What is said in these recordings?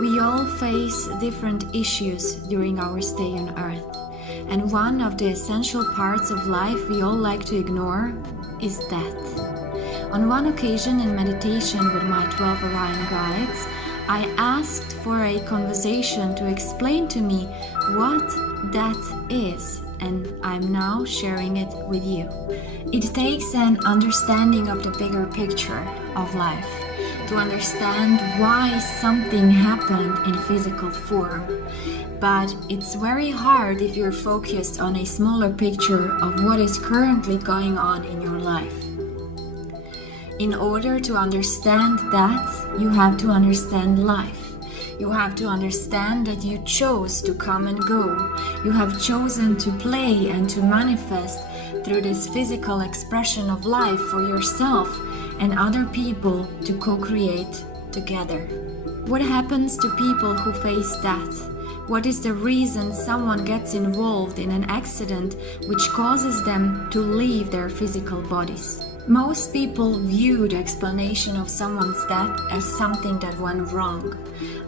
We all face different issues during our stay on Earth, and one of the essential parts of life we all like to ignore is death. On one occasion in meditation with my 12 Orion Guides, I asked for a conversation to explain to me what death is, and I'm now sharing it with you. It takes an understanding of the bigger picture of life to understand why something happened in physical form. But it's very hard if you're focused on a smaller picture of what is currently going on in your life. In order to understand that, you have to understand life. You have to understand that you chose to come and go. You have chosen to play and to manifest through this physical expression of life for yourself and other people to co-create together. What happens to people who face death? What is the reason someone gets involved in an accident which causes them to leave their physical bodies? Most people view the explanation of someone's death as something that went wrong.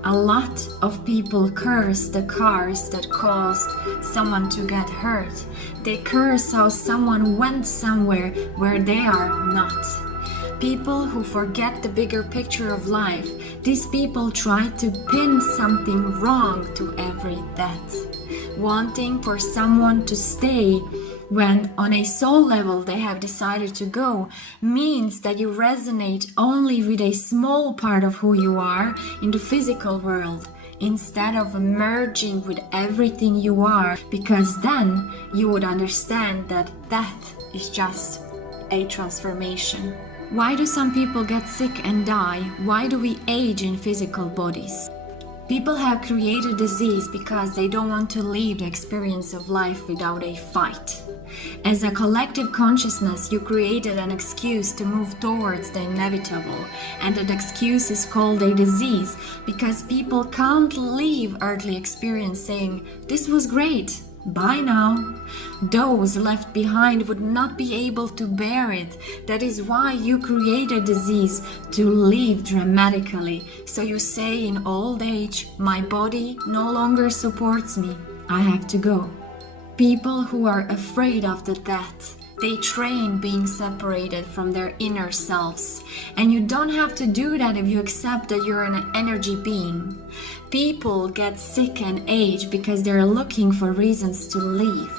A lot of people curse the cars that caused someone to get hurt. They curse how someone went somewhere where they are not. People who forget the bigger picture of life, these people try to pin something wrong to every death, wanting for someone to stay when on a soul level they have decided to go, means that you resonate only with a small part of who you are in the physical world, instead of merging with everything you are, because then you would understand that death is just a transformation. Why do some people get sick and die? Why do we age in physical bodies? People have created disease because they don't want to leave the experience of life without a fight. As a collective consciousness, you created an excuse to move towards the inevitable, and that excuse is called a disease because people can't leave earthly experience saying, "This was great, bye now." Those left behind would not be able to bear it. That is why you created disease, to leave dramatically. So you say in old age, "My body no longer supports me, I have to go." People who are afraid of the death, they train being separated from their inner selves. And you don't have to do that if you accept that you're an energy being. People get sick and age because they're looking for reasons to leave.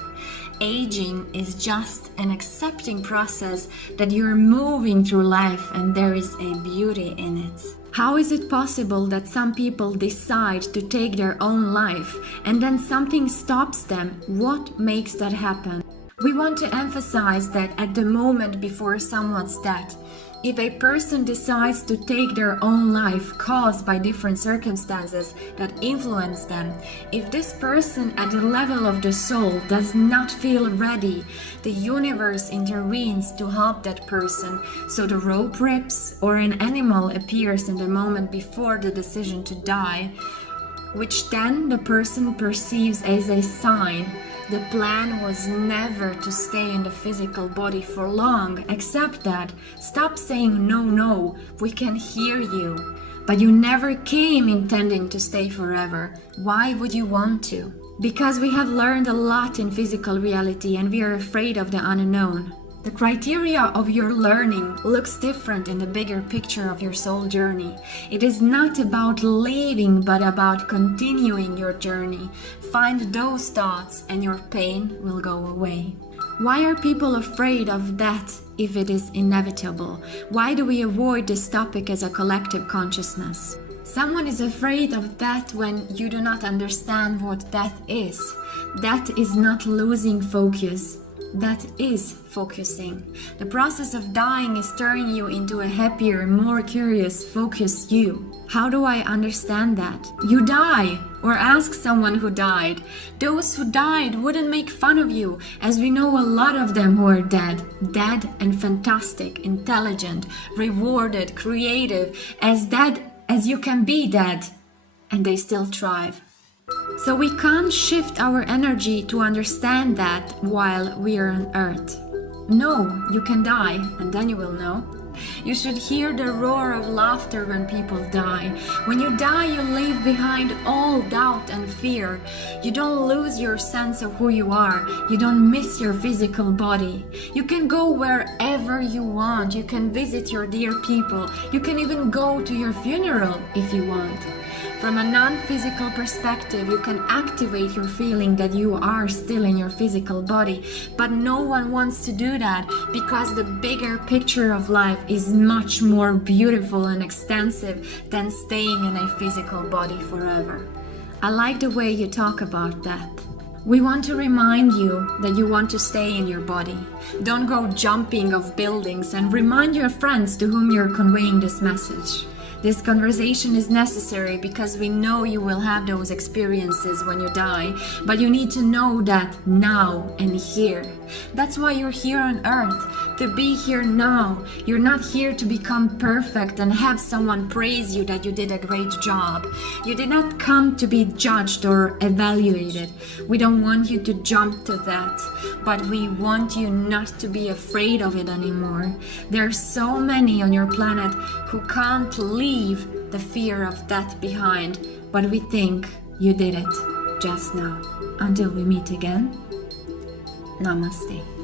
Aging is just an accepting process that you're moving through life, and there is a beauty in it. How is it possible that some people decide to take their own life and then something stops them? What makes that happen? We want to emphasize that at the moment before someone's death, if a person decides to take their own life caused by different circumstances that influence them, if this person at the level of the soul does not feel ready, the universe intervenes to help that person, so the rope rips or an animal appears in the moment before the decision to die, which then the person perceives as a sign. The plan was never to stay in the physical body for long. Accept that. Stop saying no, we can hear you. But you never came intending to stay forever. Why would you want to? Because we have learned a lot in physical reality and we are afraid of the unknown. The criteria of your learning looks different in the bigger picture of your soul journey. It is not about leaving, but about continuing your journey. Find those thoughts and your pain will go away. Why are people afraid of death if it is inevitable? Why do we avoid this topic as a collective consciousness? Someone is afraid of death when you do not understand what death is. Death is not losing focus. That is focusing. The process of dying is turning you into a happier, more curious, focused you. How do I understand that? You die, or ask someone who died. Those who died wouldn't make fun of you, as we know a lot of them who are dead and fantastic, intelligent, rewarded, creative, as dead as you can be dead, and they still thrive. So we can't shift our energy to understand that while we are on Earth. No, you can die, and then you will know. You should hear the roar of laughter when people die. When you die, you leave behind all doubt and fear. You don't lose your sense of who you are. You don't miss your physical body. You can go wherever you want. You can visit your dear people. You can even go to your funeral if you want. From a non-physical perspective, you can activate your feeling that you are still in your physical body, but no one wants to do that because the bigger picture of life is much more beautiful and extensive than staying in a physical body forever. I like the way you talk about that. We want to remind you that you want to stay in your body. Don't go jumping off buildings, and remind your friends to whom you're conveying this message. This conversation is necessary because we know you will have those experiences when you die, but you need to know that now and here. That's why you're here on earth, to be here now. You're not here to become perfect and have someone praise you that you did a great job. You did not come to be judged or evaluated. We don't want you to jump to that, but we want you not to be afraid of it anymore. There are so many on your planet who can't leave the fear of death behind, but we think you did it just now. Until we meet again, Namaste.